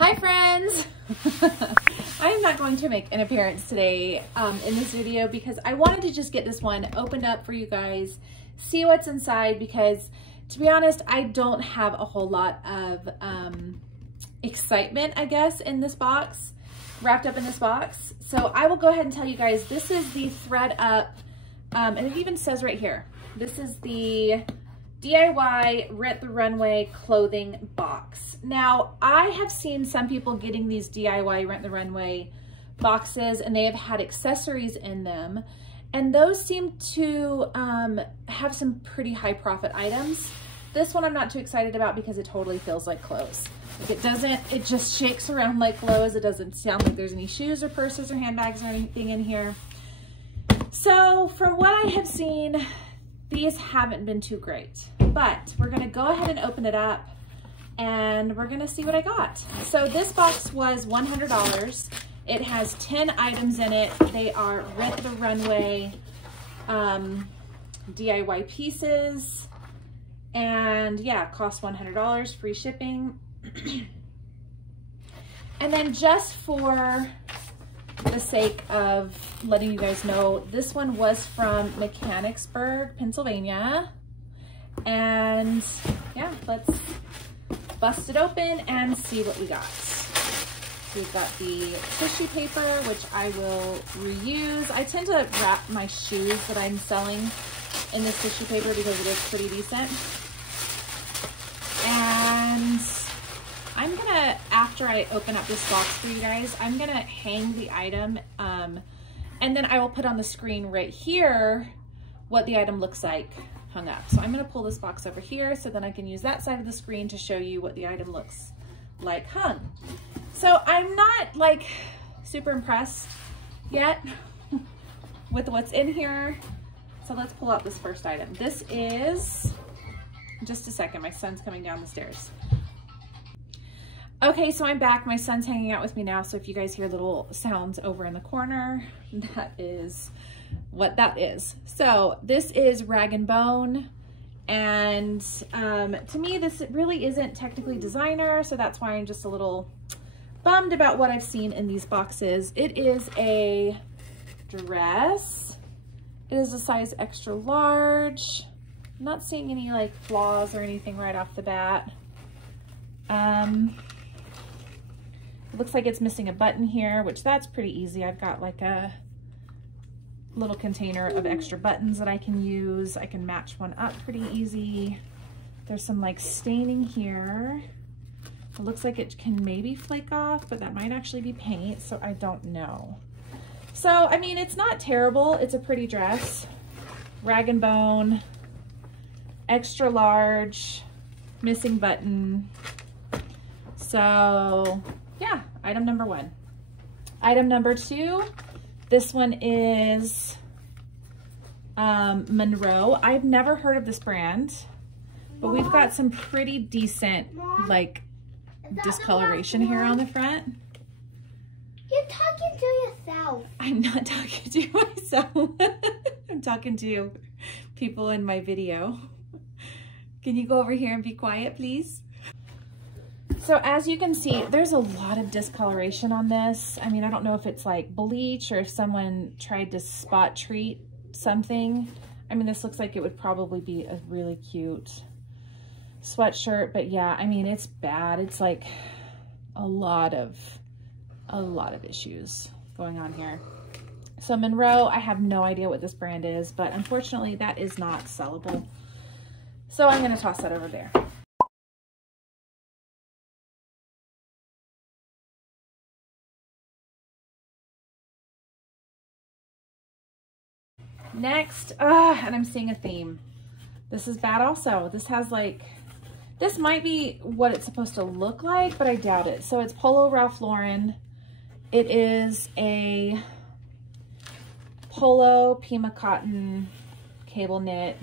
Hi friends! I'm not going to make an appearance today in this video because I wanted to just get this one opened up for you guys, see what's inside, because to be honest, I don't have a whole lot of excitement, I guess, in this box, wrapped up in this box. So I will go ahead and tell you guys, this is the ThredUp, and it even says right here, this is the DIY Rent the Runway clothing box. Now, I have seen some people getting these DIY Rent the Runway boxes and they have had accessories in them. And those seem to have some pretty high profit items. This one I'm not too excited about because it totally feels like clothes. Like it just shakes around like clothes. It doesn't sound like there's any shoes or purses or handbags or anything in here. So from what I have seen, these haven't been too great, but we're gonna go ahead and open it up and we're gonna see what I got. So this box was $100. It has 10 items in it. They are Rent the Runway DIY pieces. And yeah, it cost $100, free shipping. And then just for the sake of letting you guys know, this one was from Mechanicsburg, Pennsylvania. And yeah, let's bust it open and see what we got. We've got the tissue paper, which I will reuse. I tend to wrap my shoes that I'm selling in this tissue paper because it is pretty decent. And I'm gonna, after I open up this box for you guys, I'm gonna hang the item and then I will put on the screen right here what the item looks like hung up. So I'm gonna pull this box over here so then I can use that side of the screen to show you what the item looks like hung. So I'm not like super impressed yet with what's in here. So let's pull out this first item. This is, just a second, my son's coming down the stairs. Okay, so I'm back. My son's hanging out with me now. So if you guys hear little sounds over in the corner, that is what that is. So this is Rag & Bone. And to me, this really isn't technically designer. So that's why I'm just a little bummed about what I've seen in these boxes. It is a dress. It is a size extra large. I'm not seeing any like flaws or anything right off the bat. It looks like it's missing a button here, which that's pretty easy. I've got like a little container of extra buttons that I can use. I can match one up pretty easy. There's some like staining here. It looks like it can maybe flake off, but that might actually be paint, so I don't know. So, I mean, it's not terrible. It's a pretty dress. Rag & Bone, extra large, missing button. So yeah, item number one. Item number two, this one is Monroe. I've never heard of this brand, but we've got some pretty decent like discoloration here on the front. You're talking to yourself. I'm not talking to myself. I'm talking to people in my video. Can you go over here and be quiet, please? So as you can see, there's a lot of discoloration on this. I mean, I don't know if it's like bleach or if someone tried to spot treat something. I mean, this looks like it would probably be a really cute sweatshirt, but yeah, I mean, it's bad. It's like a lot of issues going on here. So Monroe, I have no idea what this brand is, but unfortunately that is not sellable. So I'm gonna toss that over there. Next, and I'm seeing a theme. This is bad also. This has like, this might be what it's supposed to look like, but I doubt it. So it's Polo Ralph Lauren. It is a Polo Pima cotton cable knit.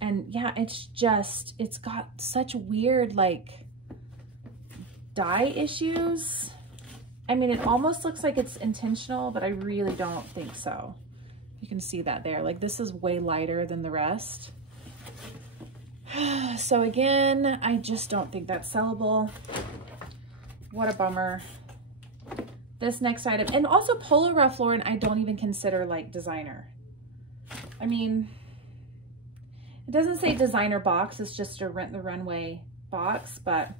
And yeah, it's got such weird like dye issues. I mean, it almost looks like it's intentional, but I really don't think so. You can see that there. Like this is way lighter than the rest. So again, I just don't think that's sellable. what a bummer. This next item, and also Polo Ralph Lauren, I don't even consider like designer. I mean, it doesn't say designer box, it's just a Rent the Runway box, but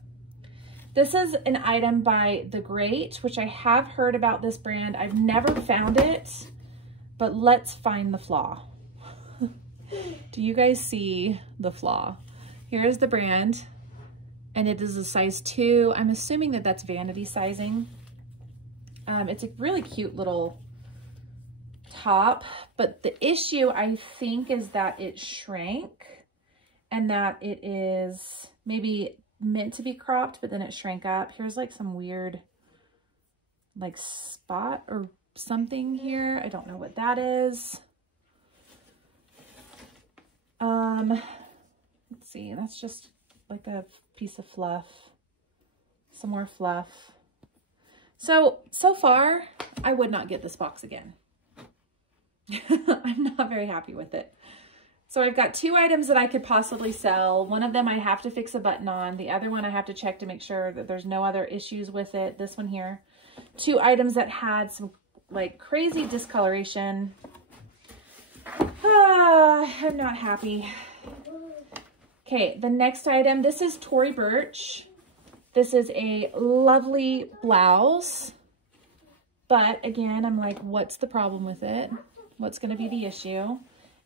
this is an item by The Great, which I have heard about this brand. I've never found it, but let's find the flaw. Do you guys see the flaw? Here's the brand, and it is a size 2. I'm assuming that that's vanity sizing. It's a really cute little top, but the issue I think is that it shrank and that it is maybe meant to be cropped, but then it shrank up. Here's like some weird like spot or something here. I don't know what that is. Let's see, that's just like a piece of fluff, some more fluff. So far, I would not get this box again. I'm not very happy with it. So I've got 2 items that I could possibly sell. One of them I have to fix a button on. The other one I have to check to make sure that there's no other issues with it. This one here. 2 items that had some like crazy discoloration. I'm not happy. Okay, the next item, this is Tory Burch. This is a lovely blouse, but again, I'm like, what's the problem with it? What's going to be the issue?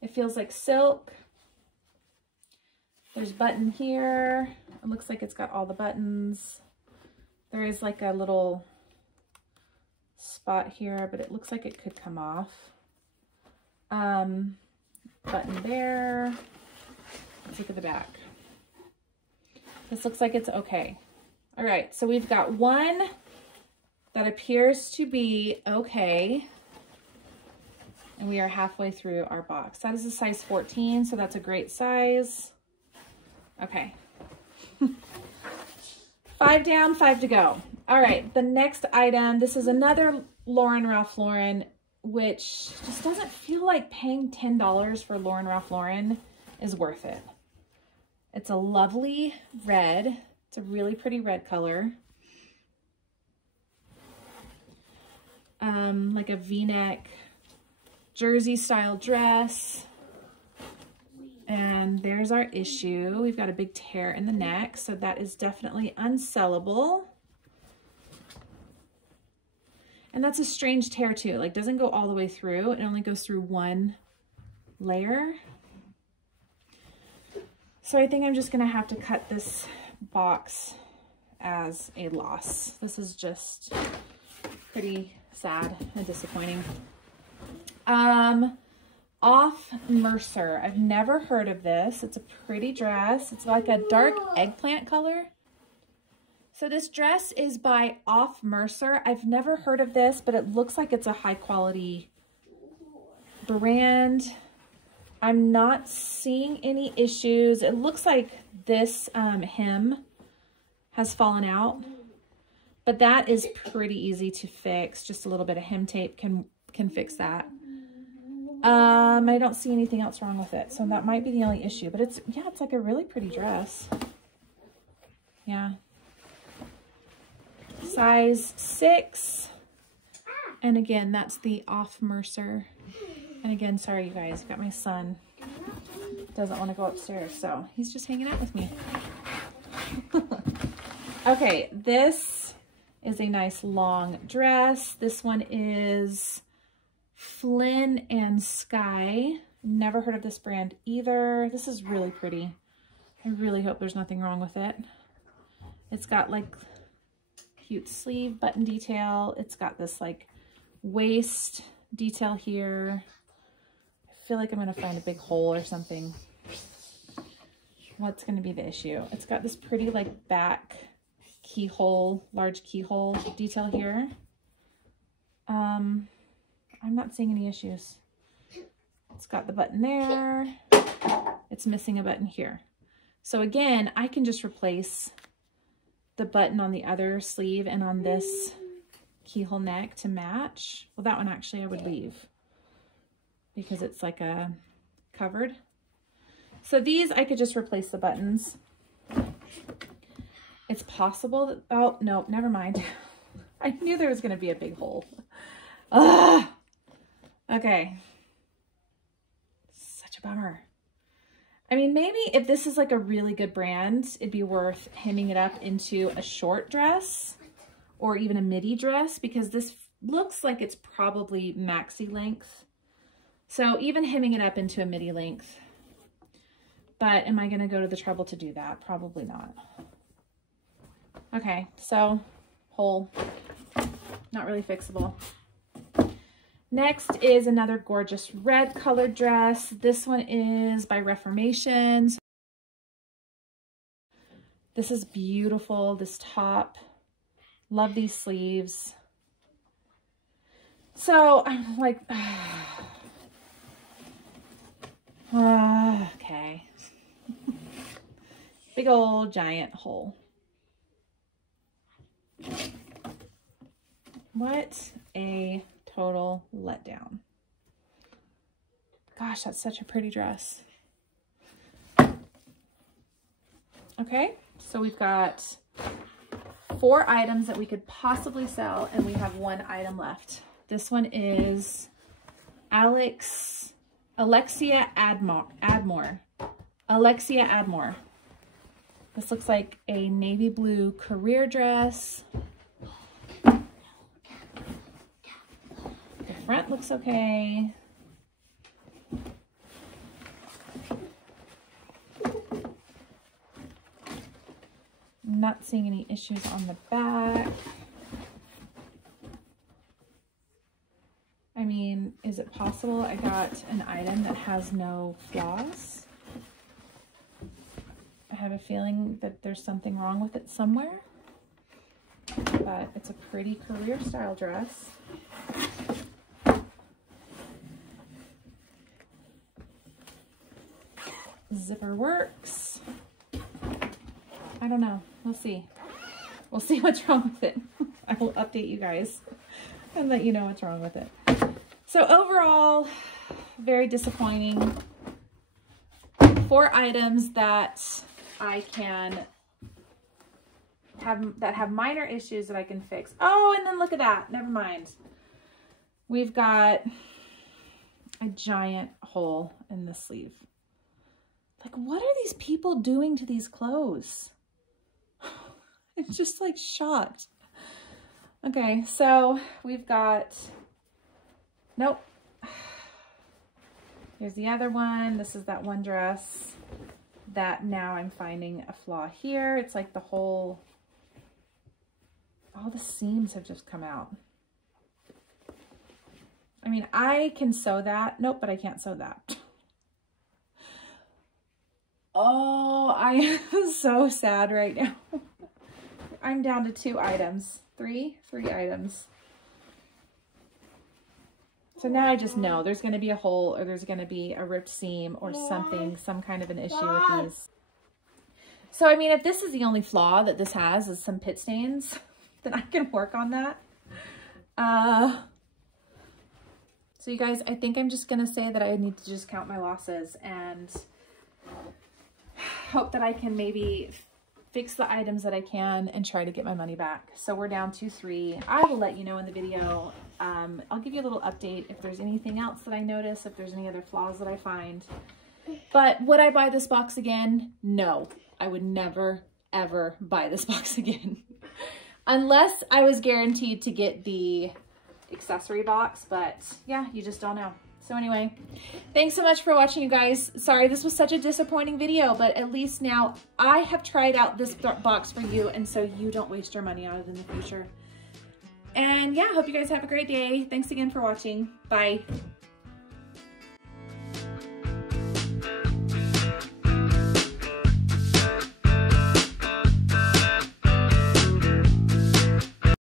It feels like silk. There's button here. It looks like it's got all the buttons. There is like a little spot here, but it looks like it could come off. Button there. Let's look at the back. This looks like it's okay. All right, so we've got one that appears to be okay, and we are halfway through our box. That is a size 14, so that's a great size. Okay. 5 down, 5 to go. All right, the next item, this is another Ralph Lauren, which just doesn't feel like paying $10 for Ralph Lauren is worth it. It's a lovely red. It's a really pretty red color. Like a V-neck jersey style dress. And there's our issue. We've got a big tear in the neck, so that is definitely unsellable. And that's a strange tear too. Like, doesn't go all the way through. It only goes through one layer. So I think I'm just gonna have to cut this box as a loss. This is just pretty sad and disappointing. Off Mercer. I've never heard of this. It's a pretty dress. It's like a dark eggplant color. So this dress is by Off Mercer. I've never heard of this, but it looks like it's a high quality brand. I'm not seeing any issues. It looks like this hem has fallen out, but that is pretty easy to fix. Just a little bit of hem tape can fix that. I don't see anything else wrong with it, so that might be the only issue, but it's, yeah, it's like a really pretty dress. Yeah. Size 6. And again, that's the Off Mercer. And again, sorry you guys, got my son. Doesn't want to go upstairs, so he's just hanging out with me. Okay, this is a nice long dress. This one is Flynn and Sky. Never heard of this brand either. This is really pretty. I really hope there's nothing wrong with it. It's got like cute sleeve button detail. It's got this like waist detail here. I feel like I'm gonna find a big hole or something. What's gonna be the issue? It's got this pretty like back keyhole, large keyhole detail here. I'm not seeing any issues. It's got the button there. It's missing a button here. So again, I can just replace the button on the other sleeve and on this keyhole neck to match. Well, that one actually I would leave because it's like a covered. So these, I could just replace the buttons. It's possible that, oh, no, never mind. I knew there was going to be a big hole. Ugh. Okay. Such a bummer. I mean, maybe if this is like a really good brand, it'd be worth hemming it up into a short dress or even a midi dress, because this looks like it's probably maxi length. So even hemming it up into a midi length. But am I going to go to the trouble to do that? Probably not. Okay, so hole, not really fixable. Next is another gorgeous red colored dress. This one is by Reformation. This is beautiful, this top. Love these sleeves. So I'm like, okay. Big old giant hole. What a total letdown. Gosh, that's such a pretty dress. Okay, so we've got 4 items that we could possibly sell, and we have 1 item left. This one is Alexia Admore. Alexia Admore. This looks like a navy blue career dress. The front looks okay. Not seeing any issues on the back. I mean, is it possible I got an item that has no flaws? I have a feeling that there's something wrong with it somewhere, but it's a pretty career style dress. Zipper works. I don't know. We'll see. We'll see what's wrong with it. I will update you guys and let you know what's wrong with it. So overall, very disappointing. 4 items that I can have minor issues that I can fix. Oh, and then look at that. Never mind. We've got a giant hole in the sleeve. Like, what are these people doing to these clothes? I'm just like shocked. Okay, so we've got, nope. Here's the other one. This is that one dress that now I'm finding a flaw here. It's like the whole, all the seams have just come out. I mean, I can sew that. Nope, but I can't sew that. Oh, I am so sad right now. I'm down to 2 items. 3 items. So now I just know there's going to be a hole, or there's going to be a ripped seam or something, some kind of an issue with these. So, I mean, if this is the only flaw that this has is some pit stains, then I can work on that. So you guys, I think I'm just going to say that I need to just count my losses and hope that I can maybe fix the items that I can and try to get my money back. So we're down to 3. I will let you know in the video. I'll give you a little update if there's anything else that I notice, if there's any other flaws that I find. But would I buy this box again? No, I would never, ever buy this box again. Unless I was guaranteed to get the accessory box, but yeah, you just don't know. So anyway, thanks so much for watching, you guys. Sorry, this was such a disappointing video, but at least now I have tried out this box for you, and so you don't waste your money on it in the future. And yeah, hope you guys have a great day. Thanks again for watching. Bye.